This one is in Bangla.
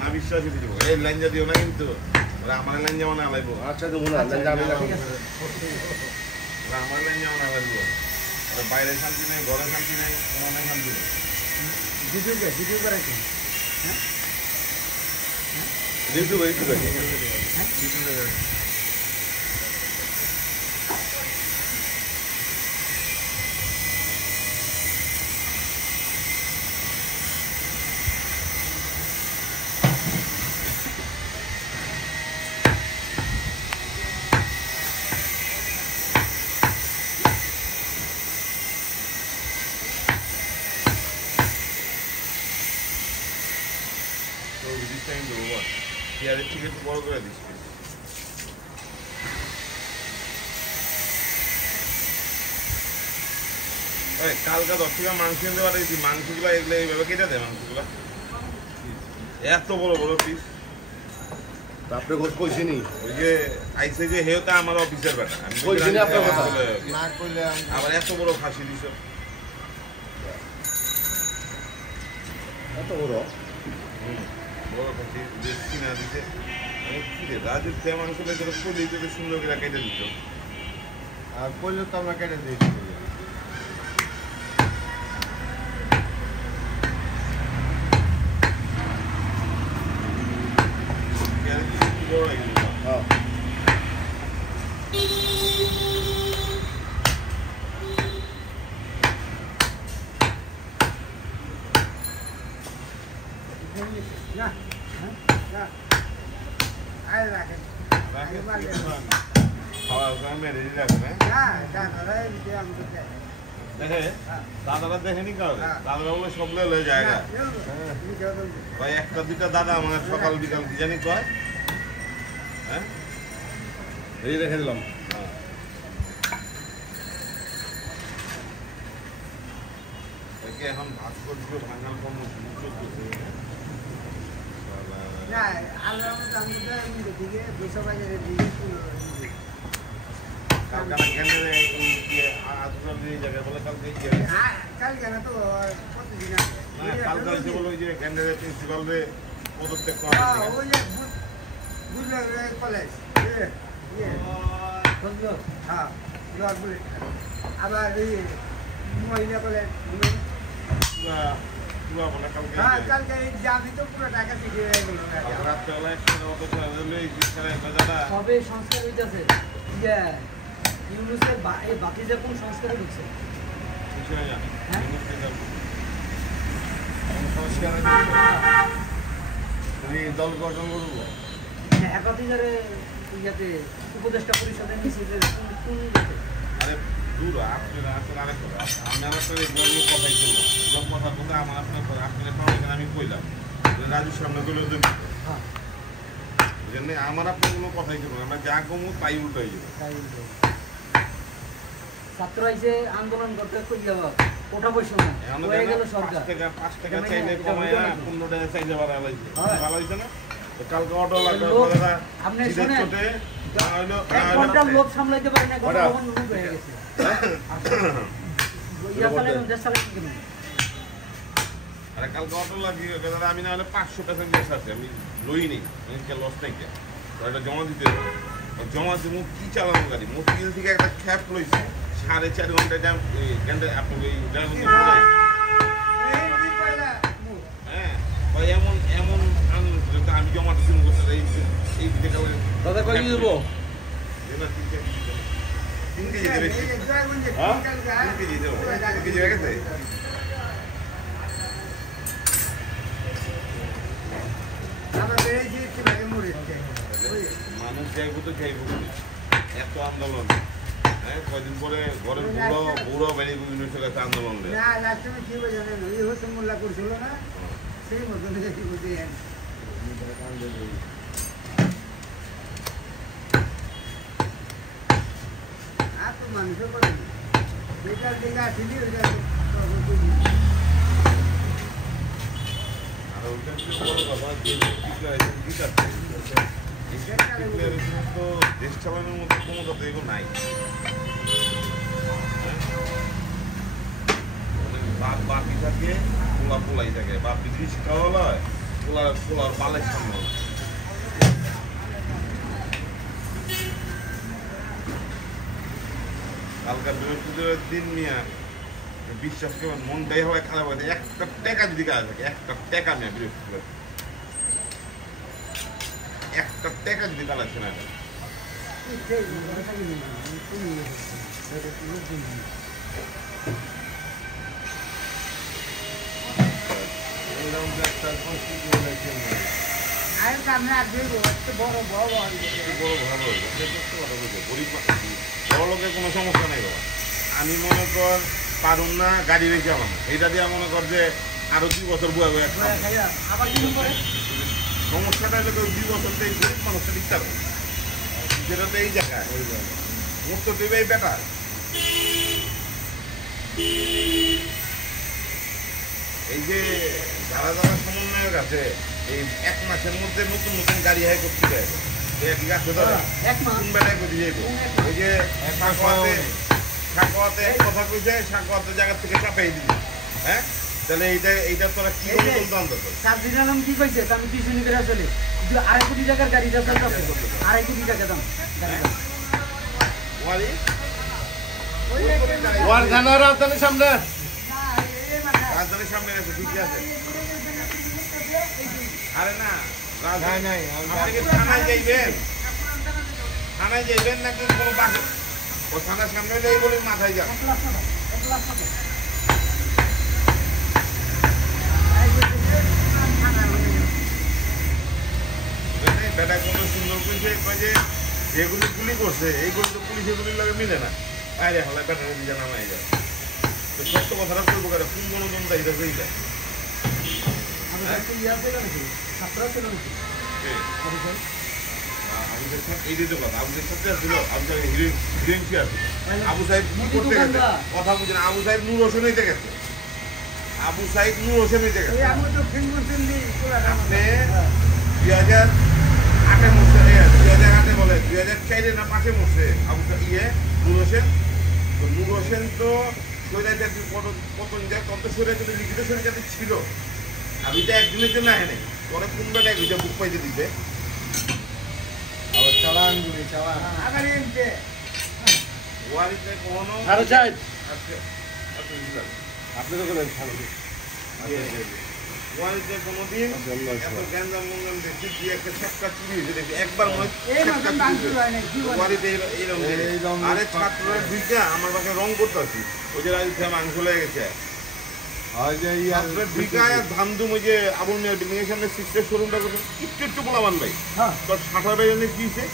না বিশ্বাসই দিব এই লাইনটা দিও না কিন্তু আমার লাইন যেমন না লাগবো আচ্ছা তো মনে হয় যাবে না আমার লাইন যেমন না লাগবো বাইরে শান্তি নেই ঘরে শান্তি নেই কোনো শান্তি নেই ভিডিও করে কি হ্যাঁ ইউটিউবে পেঁয়াজের থেকে একটু বড় করে দিচ্ছি কালকা 10 টাকা মাংস কিনতে পারে মাংসগুলো এগুলো এইভাবে কেটে দেয় মাংসগুলো এত বড় বড় পিস আপনি গোস কইছি নি ওই যে আইসে যে হেওটা আমার অফিসের বেটা আমি কইছি না আপনার কথা না কইলে আবার এত বড় খাসি দিছ এত বড় বড় খাসি দেখছি না দিতে কি রে রাজু তে মাংসটা যেটা কলি যেটা সুন্দর করে কেটে দিত আর কইলে তো আমরা কেটে দিয়েছি হ্যাঁ না না আই রাখেন খাওয়া মেরে দিলে রাখবে না দাদা এই আমি তো দেখে দাদারা দেখেনি কারণে দাদারা বলে সব লয়ে জায়গা ভাই একটা দুইটা দাদা আমার সকাল বিকাল কি জানি কয় হ্যাঁ এই রেখে দিলাম এখন ভাত করছিল ভাঙাল পণ্য না আল্লাহর মতো আমাদের দিকে বিশ্ববাজারের দিকে কালকে কেন্দ্রে আজকাল এই জায়গায় বলে কালকে কালকে না তো প্রতিদিন কালকে এসে বলো যে কেন্দ্রের প্রিন্সিপাল রে পদত্যাগ করা ওই যে বুঝলে কলেজ বুঝলো হ্যাঁ আবার এই মহিলা কলেজ কালকে যাবি তো পুরো টাকা শিখে গেল রাত্রেবেলা একসাথে সবে সংস্কার হইতেছে যে ইউনুসের এই বাকি যে কোন সংস্কারে ঢুকছে দল গঠন করবো একাধিকারে ইয়াতে উপদেষ্টা পরিষদের নিচে কোন আরে দূর আপনারা আসলে আরেক কথা আমি আমার সাথে কথাই বলবো সব কথা বলতে আমার আপনার এখানে আমি কইলাম রাজুর সামনে করলেও দেব জন্য আমার আপনার কোনো কথাই ছিল আমরা যা কমু তাই উল্টাই যাবো ছাত্র আইসে আন্দোলন করতে কই যাব ওটা পয়সা না হয়ে গেল সরকার 5 টাকা চাইলে কমায় না 15 টাকা চাইলে বাড়া লাগবে ভালো হইছে না তো কালকে অটো লাগবে দাদা আপনি শুনেন ছোটে হলো এক ঘন্টা লোক সামলাইতে পারে না গঠন হয়ে গেছে ইয়া সালে দেশ সালে কি কেন আরে কালকে অটো লাগিয়ে দাদা আমি না হলে 500 টাকা দেশ আছে আমি লই নেই আমি কে লস নাই কে এটা জমা দিতে জমা দিব কি চালানো গাড়ি মোতিল থেকে একটা খ্যাপ লইছে 4.5 ঘন্টা জ্যাম কেন্দ্রে আপনি এই ড্রাইভার হ্যাঁ ভাই এমন এমন আমি জমা দিতে করতে এই দিকে দাদা কই দেবো তিন কেজি দেবে হ্যাঁ 3 কেজি দেবো 3 কেজি হয়ে গেছে মানুষ যাইবো তো যাইবো এত আন্দোলন হ্যাঁ কয়দিন পরে ঘরের বুড়ো বেরিয়ে বিভিন্ন কাছে আন্দোলন করছিল না সেই মতন আর তো মানুষও করে বেকার দিকে আসিনি আর ওইটা বড় কথা যে তো দেশ চালানোর মধ্যে ক্ষমতা তো এগুলো নাই বাপ বাপি থাকে পোলা পোলাই থাকে বাপ যদি শিক্ষা হয় পোলার বালের সামনে কালকা বৃহস্পতিবার দিন মিয়া বিশ্বাস করবেন মনটাই হয় খারাপ হয়ে যায়। একটা টাকা যদি কাজ থাকে একটা টাকা নেয় বৃহস্পতিবার একটা টাকা যদি কালাচ্ছে না আর সামনে আর দেবো একটু বড় বড় বড় বড় লোকের কোনো সমস্যা নেই বাবা। আমি মনে কর পারুন না গাড়ি রেখে আমার এইটা দিয়ে মনে কর যে আরো 2 বছর বয়ে বয়ে আবার কিছু করে সমস্যাটা হলে 2 বছর থেকে মানুষটা দিতে হবে যেটা তো এই জায়গায় মুক্ত দেবে এই ব্যাপার এই যে যারা যারা সমন্বয়ক আছে এই 1 মাসের মধ্যে নতুন নতুন গাড়ি হাই করতে পারে কি গাছে ধরে কোন বেটায় করতে যাইব ওই যে সাকোয়াতে কথা কইছে সাকোয়াতে জায়গা থেকে চাপাই দিবি হ্যাঁ তাহলে এইটা তোরা কি বলতো চার দিনের নাম কি কইছে আমি টিউশনি করে চলে 2.5 কোটি টাকার গাড়িটা চলতেছে 2.5 কোটি টাকা দাম ওয়ালি ওয়ার থানা রাজধানীর সামনে রাজধানীর সামনে আছে ঠিক আছে আরে না নাই নাই আপনি কি থানায় যাইবেন নাকি কোনো বাসে ও থানার সামনে হলে এই বলে মাথায় যান বেটা কোনো সুন্দর পুলিশে যে যেগুলি গুলি করছে এইগুলো তো পুলিশের গুলির লাগে মিলে না বাইরে হলে বেটারে দিয়ে নামাই যায় তো সত্য কথাটা করবো কেন কোন গণতন্ত্র এটা হয়ে যায় আবু সাহেব করতে গেছে কথা বুঝে না আবু সাহেব নূর হোসেন হইতে গেছে আবু সাহেব নূর হোসেন হইতে গেছে আমি তো ফিল্ম আপনি 2008 মরছে 2008 বলে 2004 না 5 মরছে আবু নূর হোসেন তো নূর হোসেন তো স্বৈরাচারী পতন যায় তত স্বৈরাচারী লিখিত স্বৈরাচারী ছিল আর ওইটা একদিনের জন্য আহে নাই পরে কোনটা ওইটা বুক পাইতে দিতে আবার চালান গুলি চালান আবার এমতে ওয়ারিতে কোনো সাড়ে চার আজকে আপনি তো বলেন সাড়ে ওয়ারিতে কোনোদিন এত গ্যাঞ্জাম মঙ্গল দেখছি কি একটা ছক্কা চুরি হয়েছে দেখি একবার মনে হয় এই ছক্কা মতন চুরি বাংলা হয় না কি বলে ওয়ারিতে এইরকম আরে ছাত্ররা ঢুকে আমার পাশে রং করতে আসি ওই যে রাজনীতি মাংস লেগে গেছে ছাত্রের ঢুকায় ধামধুম ওই যে আবুল মিয়ার বিল্ডিং এর সামনে সিস্টের শোরুমটা করছে একটু পোলাবান ভাই তোর 60 বাইরে কি হয়েছে